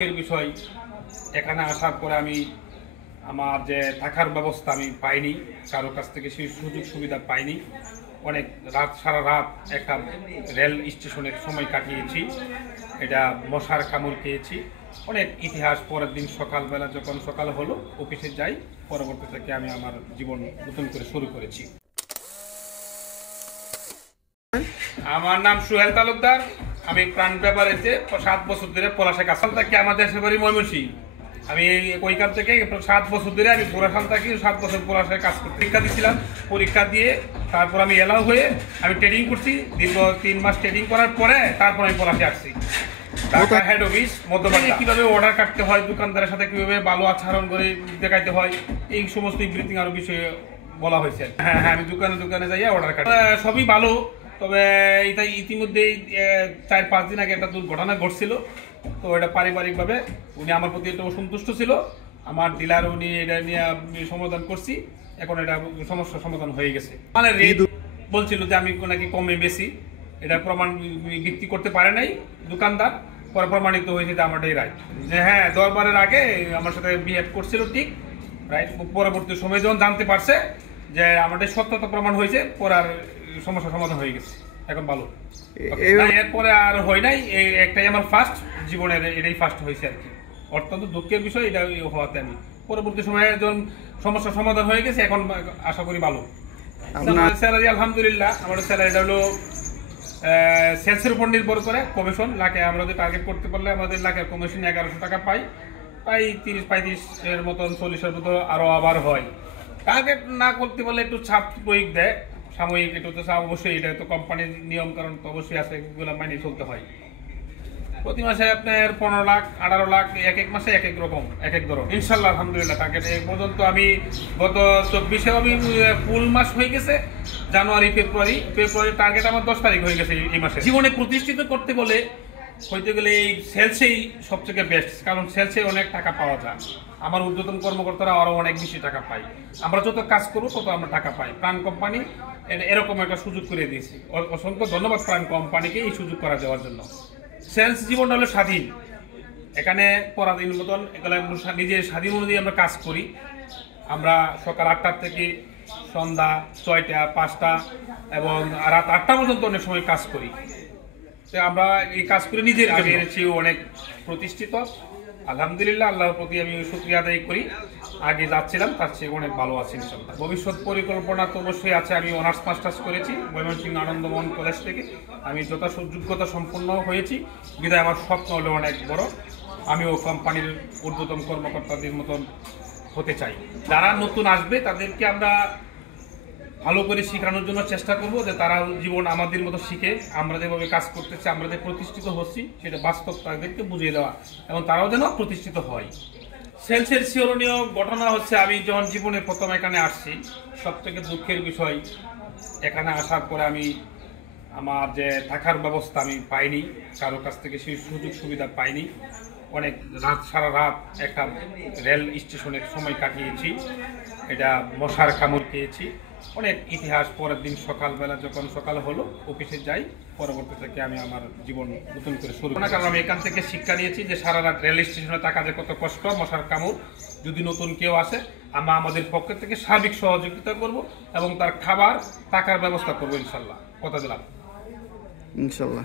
এর বিষয় এখানে আসার পরে আমি আমার যে থাকার ব্যবস্থা আমি পাইনি, কারো কাছ থেকে সেই সুযোগ সুবিধা পাইনি। অনেক রাত, সারা রাত একটা রেল স্টেশনের সময় কাটিয়েছি। এটা মশার কামড় খেয়েছি। অনেক ইতিহাস। পরের দিন সকালবেলা যখন সকাল হলো অফিসে যাই, পরবর্তী থেকে আমি আমার জীবন নতুন করে শুরু করেছি। আমার নাম সুহেল তালুকদার। আমি প্রাণ ব্যাপারেতে 7 বছর ধরে পলাশে কাজ থাকি। আমার দেশের বাড়ি ময়মনসিংহ। আমি ওইখান থেকে 7 বছর ধরে আমি পুরাশাল থাকি। 7 বছর পলাশে কাজ করতে পরীক্ষা দিয়েছিলাম। পরীক্ষা দিয়ে তারপর আমি এলাও হয়ে আমি ট্রেনিং করছি। দীর্ঘ 3 মাস ট্রেনিং করার পরে তারপর আমি পলাশে আসছি। Head office Madhyabari. কিভাবে অর্ডার কাটতে হয়, দোকানদারের সাথে কিভাবে ভালো আচরণ করে দেখাইতে হয়, এই সমস্ত এভরিথিং আরো বিষয়ে বলা হয়েছে। হ্যাঁ, আমি দোকানে যাই অর্ডার কাটি। সবই ভালো। তবে এটা ইতিমধ্যেই 4-5 দিন আগে একটা দুর্ঘটনা ঘটছিল। তো এটা পারিবারিকভাবে উনি আমার প্রতি একটু অসন্তুষ্ট ছিল। আমার ডিলার উনি এটা নিয়ে সমাধান করছি। এখন এটা সমস্যার সমাধান হয়ে গেছে। মানে রেট বলছিল যে আমি নাকি কমে বেশি, এটা প্রমাণ ভিত্তি করতে পারে নাই দোকানদার। পরে প্রমাণিত হয়েছে যে আমারটাই রাইট। যে হ্যাঁ, দরবারের আগে আমার সাথে বিহেভ করছিল ঠিক রাইট। পরবর্তী সময় যখন জানতে পারছে যে আমারটাই সত্যতা প্রমাণ হয়েছে, পরে আর সমস্যার সমাধান হয়ে গেছে। এখন ভালো। এরপরে আর হয় নাই। একটাই আমার ফার্স্ট জীবনের, এটাই ফার্স্ট হয়েছে আর কি। অত্যন্ত দুঃখের বিষয় এটা হওয়াতে। আমি পরবর্তী সময়ে যখন সমস্যার সমাধান হয়ে গেছে, এখন আশা করি ভালো। স্যালারি আলহামদুলিল্লাহ, আমার স্যালারিটা হলো সেলসের উপর নির্ভর করে কমিশন। লাখে আমরা যদি টার্গেট করতে পারলে আমাদের লাখের কমিশন 1100 টাকা পাই। প্রায় 30-35 এর মতন, 40-এর মতো আরো আবার হয়। টার্গেট না করতে পারলে একটু চাপ প্রয়োগ দেয় সাময়িক। এটা তো অবশ্যই, এটা তো কোম্পানির নিয়ম কারণ তো অবশ্যই আছে, এগুলো মাইনে চলতে হয়। প্রতি মাসে আপনার 15 লাখ 18 লাখ, এক মাসে এক রকম, এক ধরন। ইনশাল্লাহ আলহামদুলিল্লাহ টার্গেট এই পর্যন্ত আমি গত 24-এ আমি ফুল মাস হয়ে গেছে। জানুয়ারি ফেব্রুয়ারি টার্গেট আমার 10 তারিখ হয়ে গেছে এই মাসে। জীবনে প্রতিষ্ঠিত করতে হইতে গেলে এই সেলসেই সবথেকে বেস্ট, কারণ সেলসে অনেক টাকা পাওয়া যায়। আমার ঊর্ধ্বতন কর্মকর্তারা আরো অনেক বেশি টাকা পায়। আমরা যত কাজ করবো তত আমরা টাকা পাই। প্রাণ কোম্পানি এরকম একটা সুযোগ করে দিয়েছি। অসংখ্য ধন্যবাদ প্রাণ কোম্পানিকে এই সুযোগ করা দেওয়ার জন্য। সেলস জীবনটা হলো স্বাধীন। এখানে পরাধীন মতন এগুলো নিজের স্বাধীন অনুযায়ী আমরা কাজ করি। আমরা সকাল 8টা থেকে সন্ধ্যা 6টা 5টা এবং রাত 8টা পর্যন্ত অনেক সময় কাজ করি। আমরা এই কাজ করে নিজের চেয়েও অনেক প্রতিষ্ঠিত। আলহামদুলিল্লাহ, আল্লাহর প্রতি আমি শুকরিয়া আদায় করি। আগে যাচ্ছিলাম তার চেয়ে অনেক ভালো আছি ইনশাআল্লাহ। ভবিষ্যৎ পরিকল্পনা তো অবশ্যই আছে। আমি অনার্স মাস্টার্স করেছি ময়মনসিংহ আনন্দমোহন কলেজ থেকে। আমি যোগ্যতা সম্পন্ন হয়েছি বিধায় আমার স্বপ্ন হলো অনেক বড়। আমিও কোম্পানির ঊর্ধ্বতন কর্মকর্তাদের মতন হতে চাই। যারা নতুন আসবে তাদেরকে আমরা ভালো করে শেখানোর জন্য চেষ্টা করব, যে তারা জীবন আমাদের মতো শিখে আমরা যেভাবে কাজ করতেছি, আমরা যে প্রতিষ্ঠিত হচ্ছি সেটা বাস্তব তাদেরকে বুঝিয়ে দেওয়া এবং তারাও যেন প্রতিষ্ঠিত হয়। সেলসের স্মরণীয় ঘটনা হচ্ছে, আমি যখন জীবনে প্রথম এখানে আসছি, সবথেকে দুঃখের বিষয় এখানে আসার পরে আমি আমার যে থাকার ব্যবস্থা আমি পাইনি, কারো কাছ থেকে সেই সুযোগ সুবিধা পাইনি। অনেক রাত, সারা রাত একটা রেল স্টেশনের সময় কাটিয়েছি। এটা মশার কামড় খেয়েছি। অনেক ইতিহাস। পরের দিন সকালবেলা যখন সকাল হলো অফিসে যাই, পরবর্তী থেকে আমি আমার জীবন নতুন করে শুরু করি। কারণ আমি এখান থেকে শিক্ষা নিয়েছি যে সারা রাত রেল স্টেশনে থাকা যে কত কষ্ট, মশার কামড়। যদি নতুন কেউ আসে, আমরা আমাদের পক্ষ থেকে সার্বিক সহযোগিতা করব এবং তার খাবার থাকার ব্যবস্থা করবো ইনশাল্লাহ। কথা দিলাম ইনশাল্লাহ।